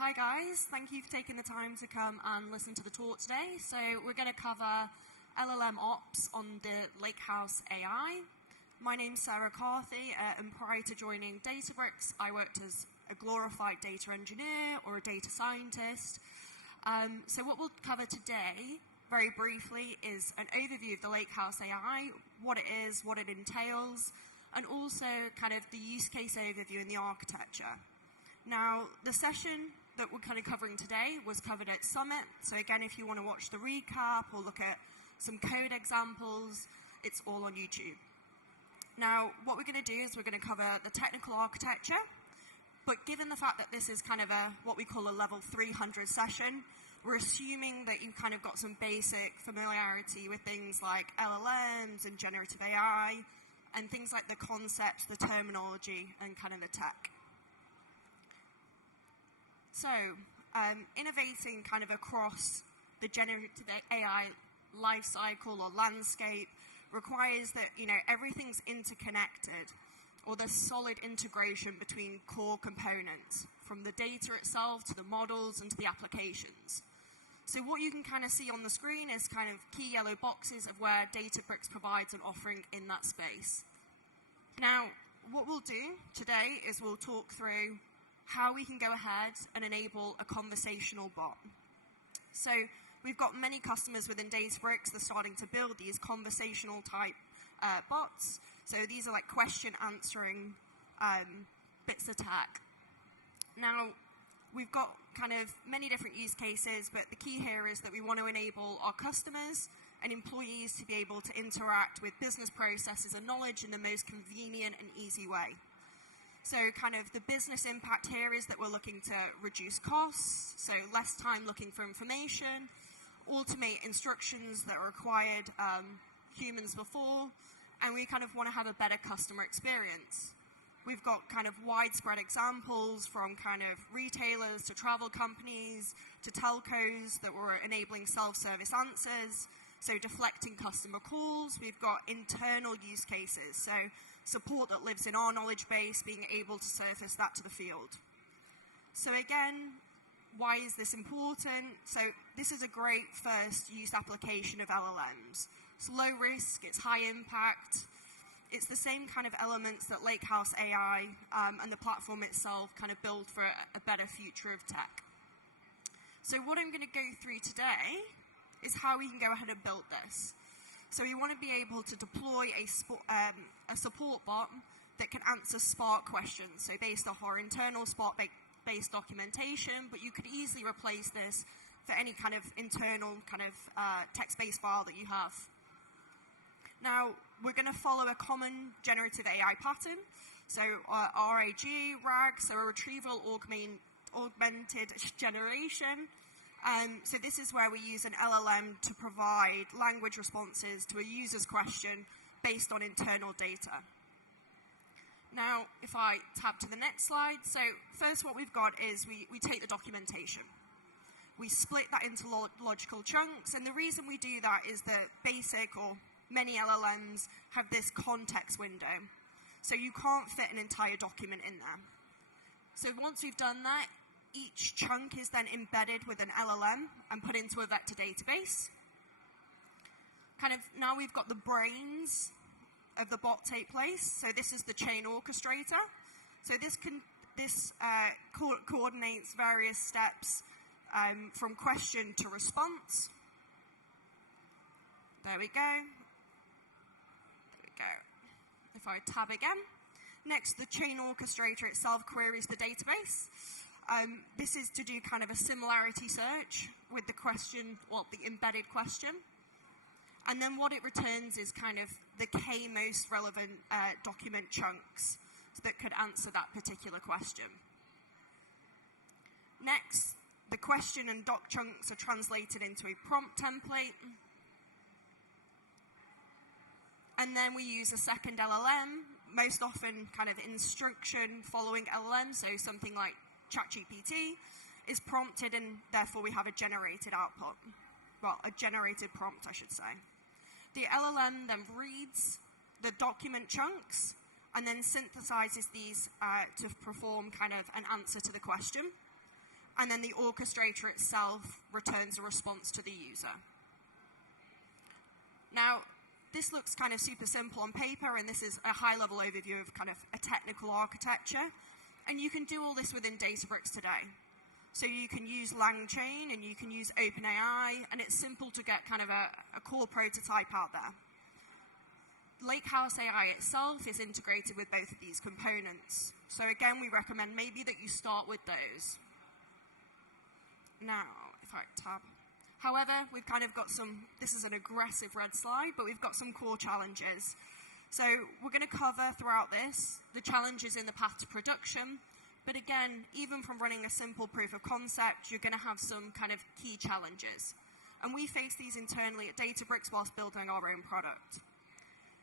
Hi guys, thank you for taking the time to come and listen to the talk today. So we're going to cover LLMOps on the Lakehouse AI. My name's Sarah CARTHY, and prior to joining DATABRICKS, I worked as a glorified data engineer or a data scientist. So what we'll cover today, very briefly, is an overview of the Lakehouse AI, what it is, what it entails, and also kind of the use case overview and the architecture. Now, the session that we're kind of covering today was covered at Summit. So again, if you want to watch the recap or look at some code examples, it's all on YouTube. Now, what we're going to do is we're going to cover the technical architecture. But given the fact that this is kind of what we call a level 300 session, we're assuming that you've kind of got some basic familiarity with things like LLMs and generative AI, and things like the concepts, the terminology, and kind of the tech. So, innovating kind of across the generative AI lifecycle or landscape requires that, everything's interconnected, or there's solid integration between core components, from the data itself to the models and to the applications. So what you can kind of see on the screen is kind of key yellow boxes of where DataBricks provides an offering in that space. Now, what we'll do today is we'll talk through how we can go ahead and enable a conversational bot. So we've got many customers within DataBricks that are starting to build these conversational type bots. So these are like question answering bits of tech. Now, we've got kind of many different use cases, but the key here is that we want to enable our customers and employees to be able to interact with business processes and knowledge in the most convenient and easy way. So kind of the business impact here is that we're looking to reduce costs, so less time looking for information, automate instructions that required humans before, and we kind of want to have a better customer experience. We've got kind of widespread examples from kind of retailers to travel companies to telcos that were enabling self-service answers, so deflecting customer calls. We've got internal use cases, so support that lives in our knowledge base, being able to surface that to the field. So again, why is this important? So this is a great first use application of LLMs. It's low risk, it's high impact. It's the same kind of elements that Lakehouse AI and the platform itself kind of build for a better future of tech. So what I'm going to go through today is how we can go ahead and build this. So we want to be able to deploy a support bot that can answer Spark questions, so based off our internal Spark-based documentation, but you could easily replace this for any kind of internal kind of text-based file that you have. Now, we're going to follow a common generative AI pattern, so RAG, so a retrieval augmented generation. So this is where we use an LLM to provide language responses to a user's question based on internal data. Now, if I tap to the next slide, so first what we've got is we take the documentation. We split that into logical chunks, and the reason we do that is that basic or many LLMs have this context window. So you can't fit an entire document in there. So once we've done that, each chunk is then embedded with an LLM and put into a vector database. Kind of now we've got the brains of the bot take place. So this is the chain orchestrator. So this coordinates various steps from question to response. There we go. There we go. If I tab again. Next, the chain orchestrator itself queries the database. This is to do kind of a similarity search with the question, well, the embedded question. And then what it returns is kind of the K most relevant document chunks that could answer that particular question. Next, the question and doc chunks are translated into a prompt template. And then we use a second LLM, most often kind of instruction following LLM, so something like ChatGPT is prompted, and therefore we have a generated output. Well, a generated prompt, I should say. The LLM then reads the document chunks and then synthesizes these to perform kind of an answer to the question. and then the orchestrator itself returns a response to the user. Now, this looks kind of super simple on paper, and this is a high-level overview of kind of a technical architecture. And you can do all this within Databricks today. So you can use LangChain, and you can use OpenAI, and it's simple to get kind of a core prototype out there. Lakehouse AI itself is integrated with both of these components. So again, we recommend maybe that you start with those. Now, if I tab. However, we've kind of got some, this is an aggressive red slide, but we've got some core challenges. So we're going to cover throughout this the challenges in the path to production. But again, even from running a simple proof of concept, you're going to have some kind of key challenges. And we face these internally at Databricks whilst building our own product.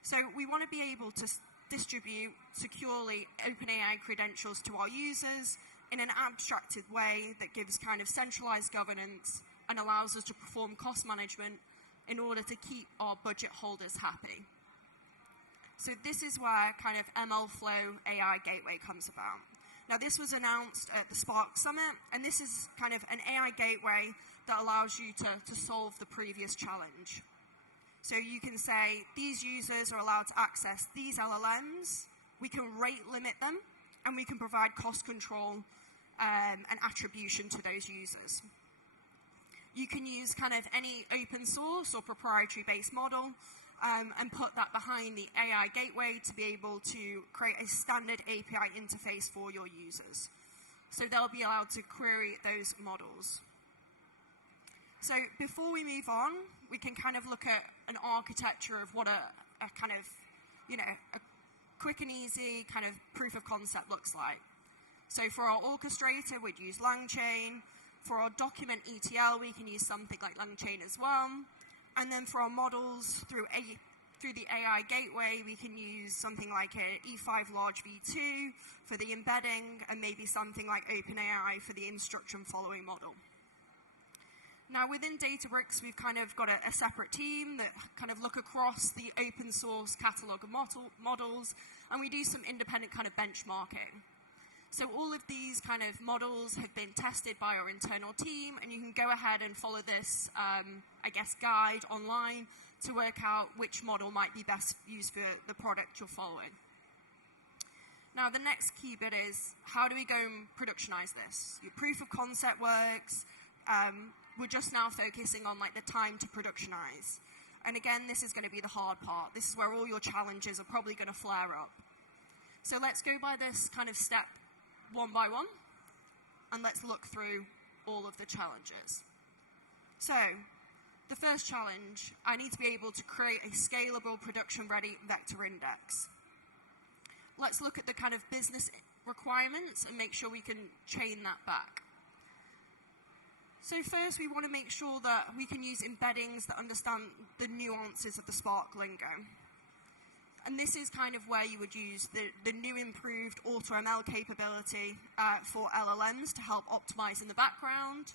So we want to be able to distribute securely OpenAI credentials to our users in an abstracted way that gives kind of centralized governance and allows us to perform cost management in order to keep our budget holders happy. So this is where kind of MLflow AI Gateway comes about. Now, this was announced at the Spark Summit, and this is kind of an AI gateway that allows you to solve the previous challenge. So you can say, these users are allowed to access these LLMs, we can rate limit them, and we can provide cost control and attribution to those users. You can use kind of any open source or proprietary-based model and put that behind the AI gateway to be able to create a standard API interface for your users. So they'll be allowed to query those models. So before we move on, we can kind of look at an architecture of what a kind of, a quick and easy kind of proof of concept looks like. So for our orchestrator, we'd use LangChain. For our document ETL, we can use something like LangChain as well. And then for our models, through the AI gateway, we can use something like an E5 large V2 for the embedding, and maybe something like OpenAI for the instruction following model. Now, within Databricks, we've kind of got a separate team that kind of look across the open source catalog of models, and we do some independent kind of benchmarking. So all of these kind of models have been tested by our internal team, and you can go ahead and follow this, guide online to work out which model might be best used for the product you're following. Now, the next key bit is, how do we go and productionize this? Your proof of concept works. We're just now focusing on like the time to productionize. And again, this is going to be the hard part. This is where all your challenges are probably going to flare up. So let's go by this kind of step one by one, and let's look through all of the challenges. So, the first challenge, I need to be able to create a scalable, production-ready vector index. Let's look at the kind of business requirements and make sure we can chain that back. So first, we want to make sure that we can use embeddings that understand the nuances of the Spark lingo. And this is kind of where you would use the new improved AutoML capability for LLMs to help optimize in the background.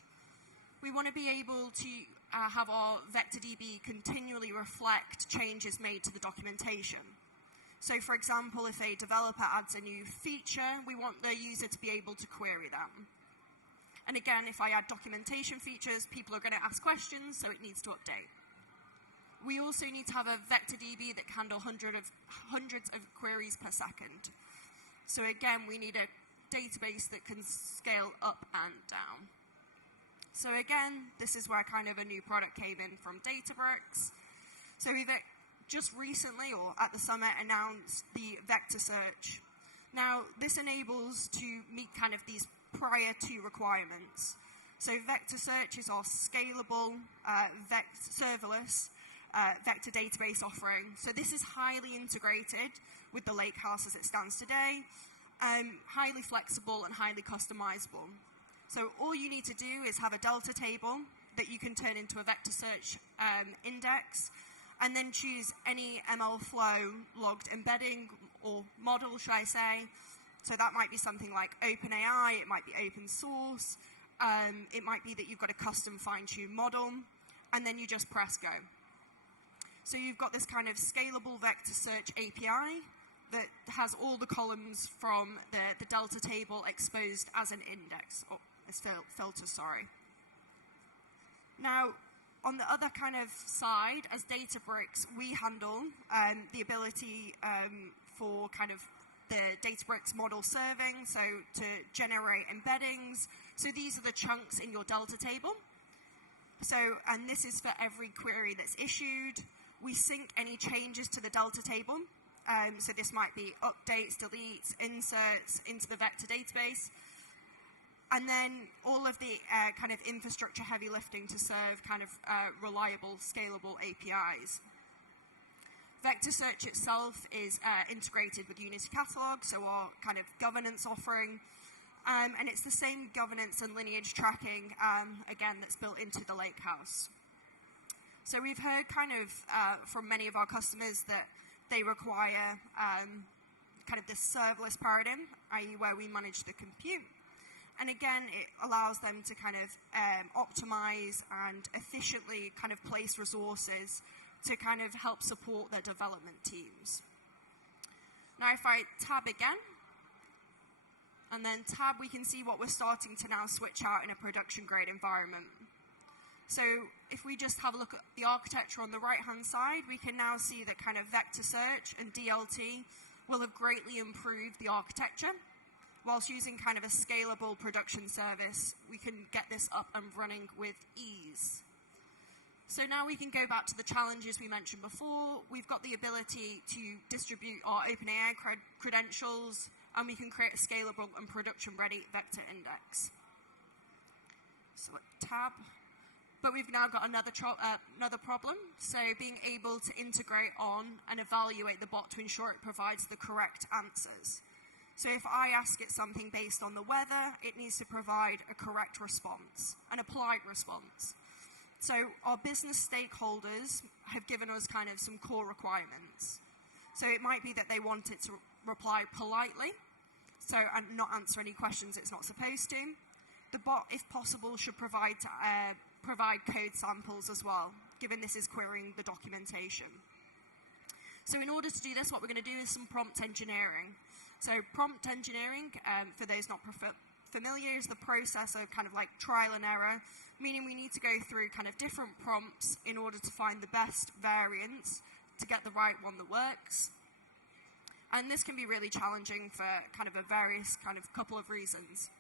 We want to be able to have our VectorDB continually reflect changes made to the documentation. So for example, if a developer adds a new feature, we want the user to be able to query them. And again, if I add documentation features, people are going to ask questions, so it needs to update. We also need to have a VectorDB that can handle hundreds of queries per second. So again, we need a database that can scale up and down. So again, this is where kind of a new product came in from Databricks. So we've just recently, or at the summit, announced the vector search. Now, this enables to meet kind of these prior to requirements. So vector search is our scalable, serverless, vector database offering. So this is highly integrated with the Lakehouse as it stands today, highly flexible and highly customizable. So all you need to do is have a delta table that you can turn into a vector search index, and then choose any MLflow logged embedding or model, should I say. So that might be something like OpenAI, it might be open source, it might be that you've got a custom fine-tuned model, and then you just press go. So you've got this kind of scalable vector search API that has all the columns from the delta table exposed as an index, or filters, sorry. Now, on the other kind of side, as DataBricks, we handle the ability for kind of the DataBricks model serving, so to generate embeddings. So these are the chunks in your Delta table. So, and this is for every query that's issued. We sync any changes to the Delta table. So this might be updates, deletes, inserts into the vector database. And then all of the kind of infrastructure heavy lifting to serve kind of reliable, scalable APIs. Vector search itself is integrated with Unity Catalog, so our kind of governance offering. And it's the same governance and lineage tracking, again, that's built into the Lakehouse. So we've heard kind of from many of our customers that they require kind of this serverless paradigm, i.e. where we manage the compute. And again, it allows them to kind of optimize and efficiently kind of place resources to kind of help support their development teams. Now, if I tab again, and then tab, we can see what we're starting to now switch out in a production-grade environment. So if we just have a look at the architecture on the right-hand side, we can now see that kind of vector search and DLT will have greatly improved the architecture. Whilst using kind of a scalable production service, we can get this up and running with ease. So now we can go back to the challenges we mentioned before. We've got the ability to distribute our OpenAI credentials, and we can create a scalable and production-ready vector index. Select tab. But we've now got another problem. So being able to integrate on and evaluate the bot to ensure it provides the correct answers. So if I ask it something based on the weather, it needs to provide a correct response, an applied response. So our business stakeholders have given us kind of some core requirements. So it might be that they want it to reply politely, so and not answer any questions it's not supposed to. The bot, if possible, should provide code samples as well, given this is querying the documentation. So in order to do this, what we're going to do is some prompt engineering. So prompt engineering, for those not familiar, is the process of kind of like trial and error, meaning we need to go through kind of different prompts in order to find the best variants to get the right one that works. And this can be really challenging for kind of a various kind of couple of reasons.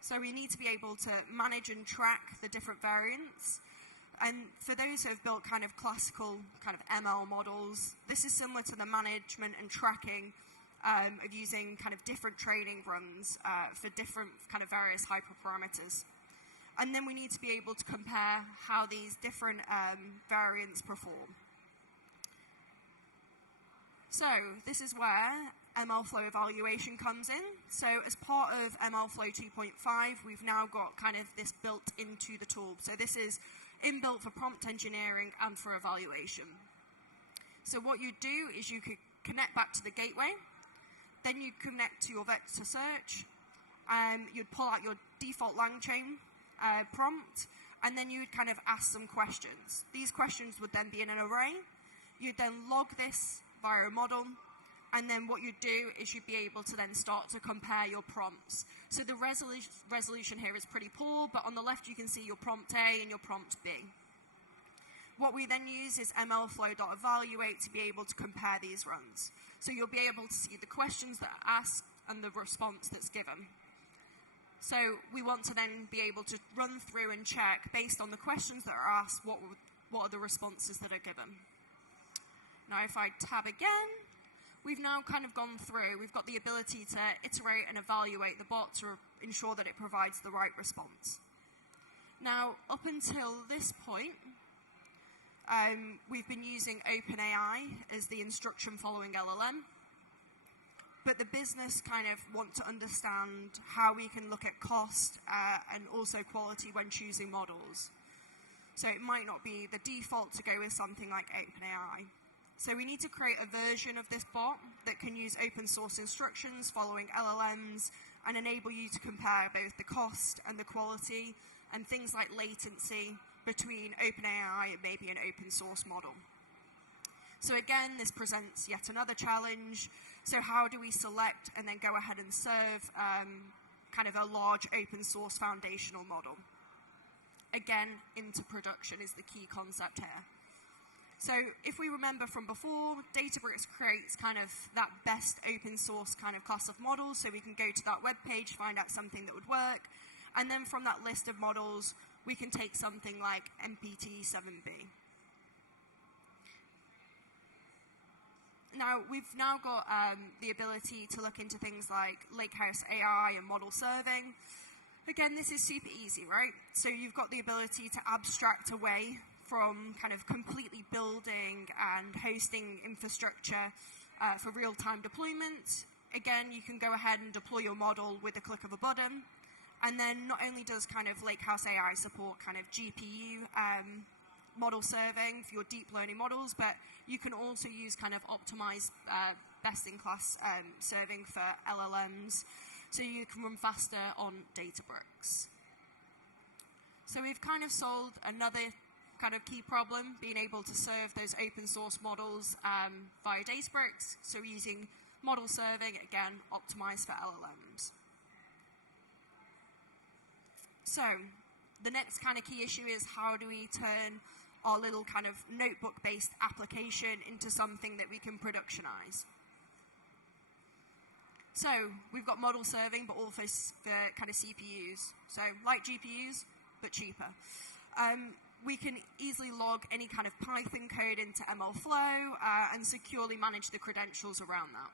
So we need to be able to manage and track the different variants. And for those who have built kind of classical kind of ML models, this is similar to the management and tracking of using kind of different training runs for different kind of various hyperparameters. And then we need to be able to compare how these different variants perform. So this is where MLflow evaluation comes in. So as part of MLflow 2.5, we've now got kind of this built into the tool. So this is inbuilt for prompt engineering and for evaluation. So what you do is you could connect back to the gateway. Then you connect to your vector search. You'd pull out your default LangChain prompt, and then you'd kind of ask some questions. These questions would then be in an array. You'd then log this via a model, and then what you'd do is you'd be able to then start to compare your prompts. So the resolution here is pretty poor, but on the left you can see your prompt A and your prompt B. What we then use is mlflow.evaluate to be able to compare these runs. So you'll be able to see the questions that are asked and the response that's given. So we want to then be able to run through and check, based on the questions that are asked, what are the responses that are given. Now if I tab again, we've now kind of gone through. We've got the ability to iterate and evaluate the bot to ensure that it provides the right response. Now, up until this point, we've been using OpenAI as the instruction following LLM. But the business kind of want to understand how we can look at cost and also quality when choosing models. So it might not be the default to go with something like OpenAI. So we need to create a version of this bot that can use open source instructions following LLMs and enable you to compare both the cost and the quality and things like latency between OpenAI and maybe an open source model. So again, this presents yet another challenge. So how do we select and then go ahead and serve kind of a large open source foundational model. Again, into production is the key concept here. So if we remember from before, Databricks creates kind of that best open source kind of class of models, so we can go to that web page, find out something that would work, and then from that list of models, we can take something like GPT-7b. Now, we've now got the ability to look into things like Lakehouse AI and model serving. Again, this is super easy, right? So you've got the ability to abstract away from kind of completely building and hosting infrastructure for real-time deployment. Again, you can go ahead and deploy your model with the click of a button. And then not only does kind of Lakehouse AI support kind of GPU model serving for your deep learning models, but you can also use kind of optimized best-in-class serving for LLMs, so you can run faster on Databricks. So we've kind of solved another kind of key problem, being able to serve those open source models via Databricks, so using model serving, again, optimized for LLMs. So the next kind of key issue is how do we turn our little kind of notebook-based application into something that we can productionize. So we've got model serving, but also for kind of CPUs. So like GPUs, but cheaper. We can easily log any kind of Python code into MLflow and securely manage the credentials around that.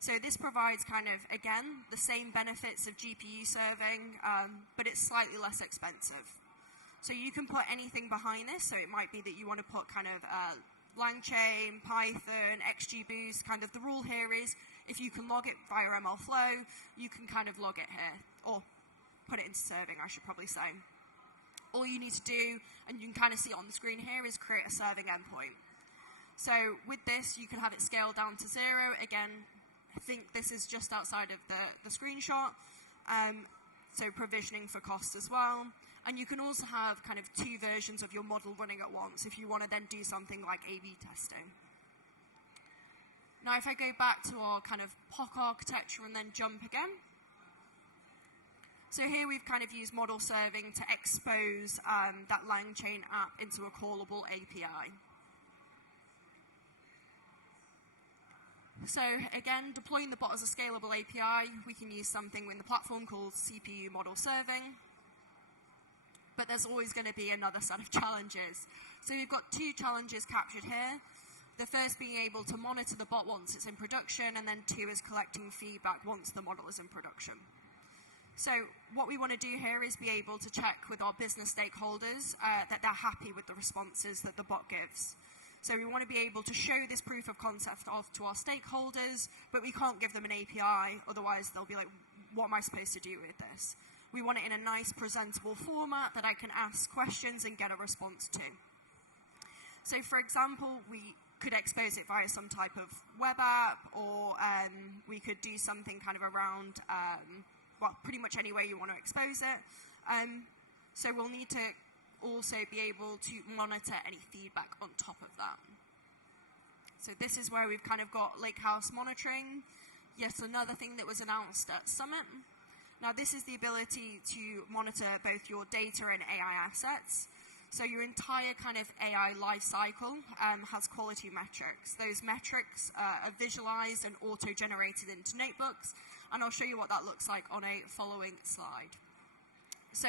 So this provides kind of, again, the same benefits of GPU serving, but it's slightly less expensive. So you can put anything behind this. So it might be that you want to put kind of LangChain, Python, XGBoost. Kind of the rule here is if you can log it via MLflow, you can kind of log it here, or put it into serving, I should probably say. All you need to do, and you can kind of see it on the screen here, is create a serving endpoint. So with this, you can have it scaled down to 0. Again, I think this is just outside of the screenshot. So provisioning for cost as well. And you can also have kind of 2 versions of your model running at once if you want to then do something like A/B testing. Now, if I go back to our kind of POC architecture and then jump again. So here we've kind of used model serving to expose that LangChain app into a callable API. So again, deploying the bot as a scalable API, we can use something in the platform called CPU model serving. But there's always going to be another set of challenges. So we've got 2 challenges captured here. The first being able to monitor the bot once it's in production, and then 2 is collecting feedback once the model is in production. So what we want to do here is be able to check with our business stakeholders that they're happy with the responses that the bot gives. So we want to be able to show this proof of concept off to our stakeholders, but we can't give them an API, otherwise they'll be like, what am I supposed to do with this? We want it in a nice, presentable format that I can ask questions and get a response to. So for example, we could expose it via some type of web app, or we could do something kind of around, well, pretty much any way you want to expose it. So we'll need to also be able to monitor any feedback on top of that. So this is where we've kind of got Lakehouse monitoring. Yes, another thing that was announced at Summit. Now this is the ability to monitor both your data and AI assets. So your entire kind of AI lifecycle has quality metrics. Those metrics are visualized and auto-generated into notebooks, and I'll show you what that looks like on a following slide. So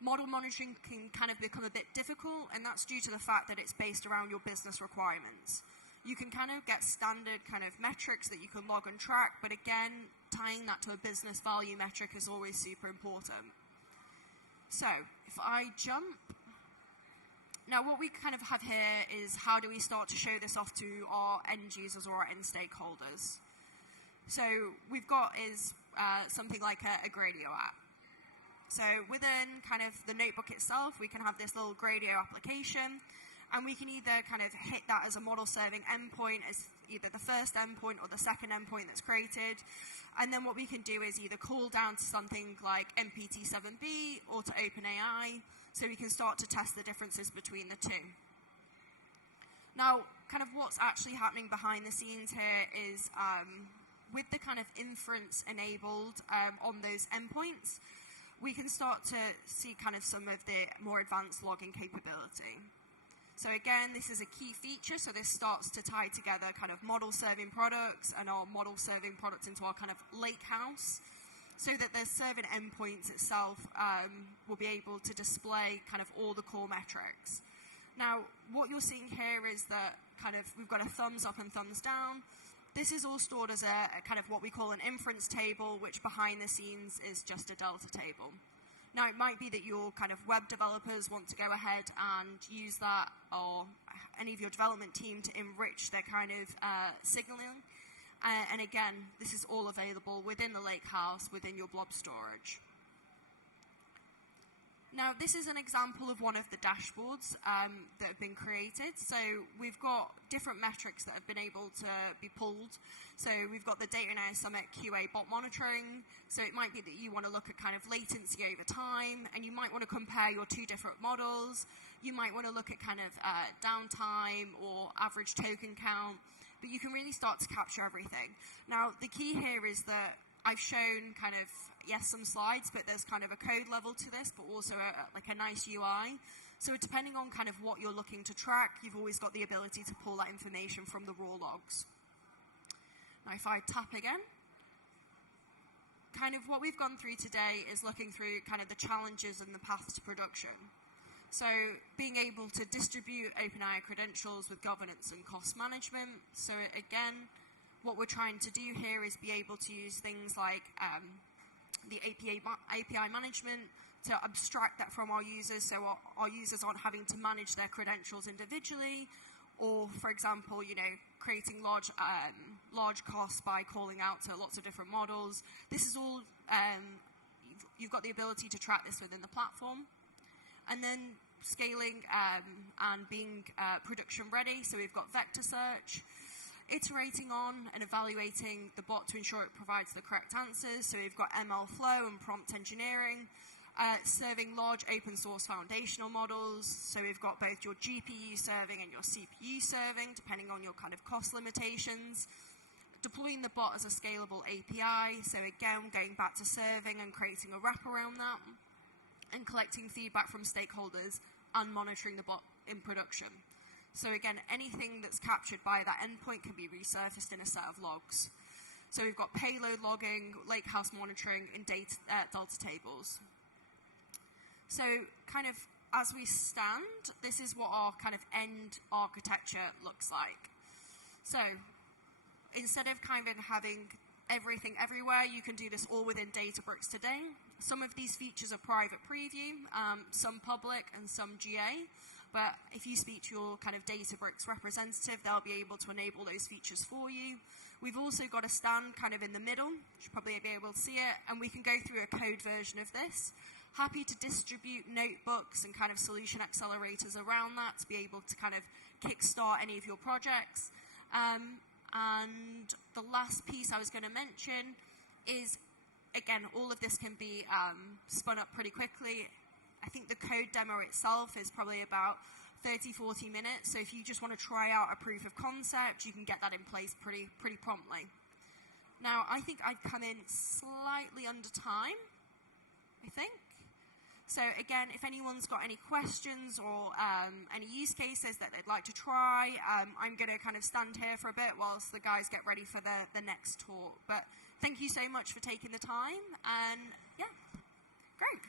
model monitoring can kind of become a bit difficult, and that's due to the fact that it's based around your business requirements. You can kind of get standard kind of metrics that you can log and track, but again, tying that to a business value metric is always super important. So if I jump, now what we kind of have here is how do we start to show this off to our end users or our end stakeholders. So we've got is something like a Gradio app. So within kind of the notebook itself, we can have this little Gradio application, and we can either kind of hit that as a model serving endpoint as either the first endpoint or the second endpoint that's created. And then what we can do is either call down to something like GPT-7b or to OpenAI, so we can start to test the differences between the 2. Now, kind of what's actually happening behind the scenes here is with the kind of inference enabled on those endpoints, we can start to see kind of some of the more advanced logging capability. So again, this is a key feature, so this starts to tie together kind of model serving products and our model serving products into our kind of lake house, so that the serving endpoints itself will be able to display kind of all the core metrics. Now, what you're seeing here is that kind of we've got a thumbs up and thumbs down. This is all stored as a kind of what we call an inference table, which behind the scenes is just a delta table. Now, it might be that your kind of web developers want to go ahead and use that, or any of your development team to enrich their kind of signaling. And again, this is all available within the lakehouse, within your blob storage. Now, this is an example of one of the dashboards that have been created. So we've got different metrics that have been able to be pulled. So we've got the Data Now Summit QA bot monitoring. So it might be that you want to look at kind of latency over time, and you might want to compare your two different models. You might want to look at kind of downtime or average token count, but you can really start to capture everything. Now, the key here is that I've shown kind of, yes, some slides, but there's kind of a code level to this, but also like a nice UI. So depending on kind of what you're looking to track, you've always got the ability to pull that information from the raw logs. Now, if I tap again, kind of what we've gone through today is looking through kind of the challenges and the paths to production. So being able to distribute OpenAI credentials with governance and cost management. So again, what we're trying to do here is be able to use things like the API management to abstract that from our users, so our users aren't having to manage their credentials individually, or, for example, creating large costs by calling out to lots of different models. This is all, you've got the ability to track this within the platform. And then scaling and being production ready, so we've got vector search, iterating on and evaluating the bot to ensure it provides the correct answers. So we've got ML flow and prompt engineering, serving large open source foundational models. So we've got both your GPU serving and your CPU serving, depending on your kind of cost limitations. Deploying the bot as a scalable API. So again, going back to serving and creating a wrap around that. And collecting feedback from stakeholders and monitoring the bot in production. So again, anything that's captured by that endpoint can be resurfaced in a set of logs. So we've got payload logging, lakehouse monitoring, and delta tables. So kind of as we stand, this is what our kind of end architecture looks like. So instead of kind of having everything everywhere, you can do this all within DataBricks today. Some of these features are private preview, some public, and some GA. But if you speak to your kind of DataBricks representative, they'll be able to enable those features for you. We've also got a stand kind of in the middle. You should probably be able to see it. And we can go through a code version of this. Happy to distribute notebooks and kind of solution accelerators around that to be able to kind of kickstart any of your projects. And the last piece I was going to mention is, again, all of this can be spun up pretty quickly. I think the code demo itself is probably about 30, 40 minutes. So if you just want to try out a proof of concept, you can get that in place pretty promptly. Now, I think I've come in slightly under time, I think. So again, if anyone's got any questions or any use cases that they'd like to try, I'm going to kind of stand here for a bit whilst the guys get ready for the next talk. But thank you so much for taking the time, and yeah, great.